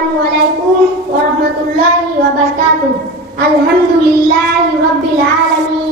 আসসালামু আলাইকুম ওয়া রাহমাতুল্লাহি ওয়া বারাকাতুহু। আলহামদুলিল্লাহি রাব্বিল আলামিন।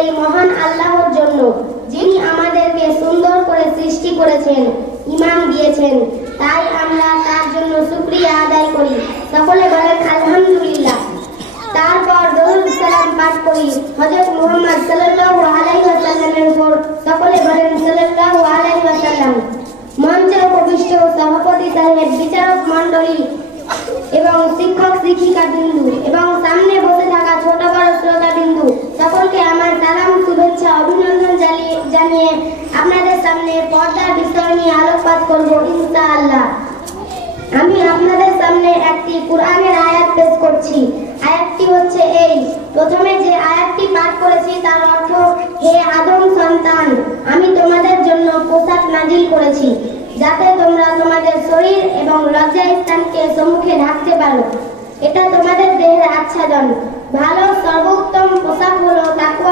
সেই মহান আল্লাহর জন্য, যিনি আমাদেরকে সুন্দর করে সৃষ্টি করেছেন ইমান দিয়েছেন। তাই আমরা তার জন্য শুকরিয়া আদায় করি। সকলে বলেন, আলহামদুলিল্লাহ। তারপর দরুদ সালাম পাঠ করি। হযরত মুহাম্মদ সাল্লাল্লাহু আলাইহি ওয়াসাল্লামের উপর সকলে বলেন, সাল্লাল্লাহু আলাইহি ওয়াসাল্লাম। মঞ্চে উপবিষ্ট সভাপতি সাহেব, বিচারক মণ্ডলী এবং শিক্ষক, শিক্ষিকা বিন্দু এবং সামনে বসে থাকা ছোট বড় শ্রোতা বিন্দু সকলকে আমার সালাম শুভেচ্ছা অভিনন্দন জানিয়ে জানিয়ে আপনাদের সামনে পর্দার বিষয় নিয়ে আলোকপাত করব, ইনশাআল্লাহ। আমি আপনাদের সামনে একটি কোরআনের আয়াত পেশ করছি। আয়াতটি হচ্ছে এই। প্রথমে যে আয়াতটি পাঠ করেছি, তার অর্থ, হে আদম সন্তান, আমি তোমাদের জন্য পোশাক নাজিল করেছি, যাতে তোমরা তোমাদের শরীর এবং লজ্জা স্থানকে সম্মুখে ঢাকতে পারো। এটা তোমাদের দেহের আচ্ছাদন। ভালো সর্বোত্তম পোশাক হলো তাকওয়ার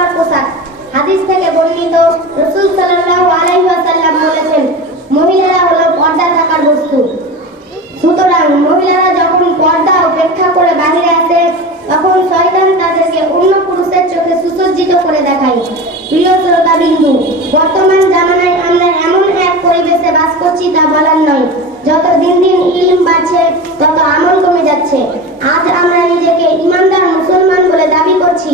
বাস করছি তা বলার নয়। যত দিন দিন ইলম বাড়ছে, তত আমল কমে যাচ্ছে। আজ আমরা নিজেকে ইমানদার মুসলমান বলে দাবি করছি,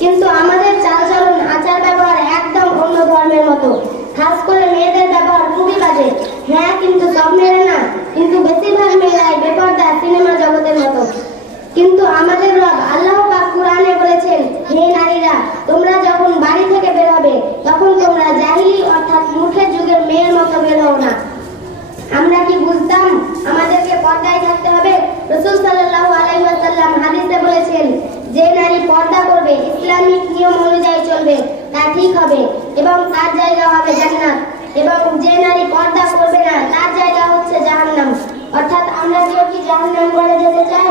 কিন্তু আমাদের চালচলন আচার ব্যবহার একদম অন্য ধর্মের মতো। খাস করে মেয়েদের ব্যবহার খুবই বাজে। হ্যাঁ কিন্তু সব মেয়েরা না, কিন্তু বেশিরভাগ মেয়েরাই বেপর্দা সিনেমা জগতের মতো। কিন্তু আমাদের রব আল্লাহ পাক কোরআনে বলেছেন, হে নারীরা, তোমরা যখন বাড়ি থেকে বের হবে তখন তোমরা জাহিলি অর্থাৎ মুখের যুগের মেয়ের মতো বের হও না আমরা কি বুঝতাম আমাদেরকে পর্দায় থাকতে হবে রসুল সাল্লাল্লাহু আলাইহি ওয়াসাল্লাম হাদিসে বলেছেন যে নারী পর্দা করবে ইসলামিক নিয়ম অনুযায়ী চলবে, তা ঠিক হবে এবং তার জায়গা হবে জান্নাত। এবং যে নারী পর্দা করবে না, তার জায়গা হচ্ছে জাহান্নাম। অর্থাৎ আমরা কেউ কি জাহান্নাম করে যেতে চাই?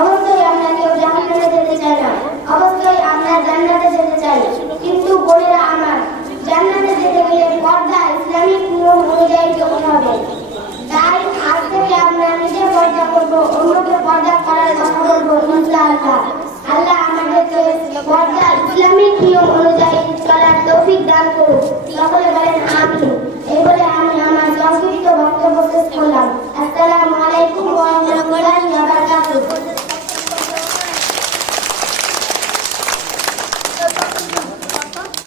অবশ্যই আমরা কেউ জাহান্নামে যেতে চাই না। অবশ্যই আমরা জান্নাতে যেতে চাই। কিন্তু বোনেরা আমার, জান্নাতে যেতে গেলে পর্দা ইসলামিক নিয়ম অনুযায়ী চলতে হবে। তাই আজ থেকে আমরা নিজে পর্দা করব, অন্যকে পর্দা করার কথা বলব, ইনশাআল্লাহ।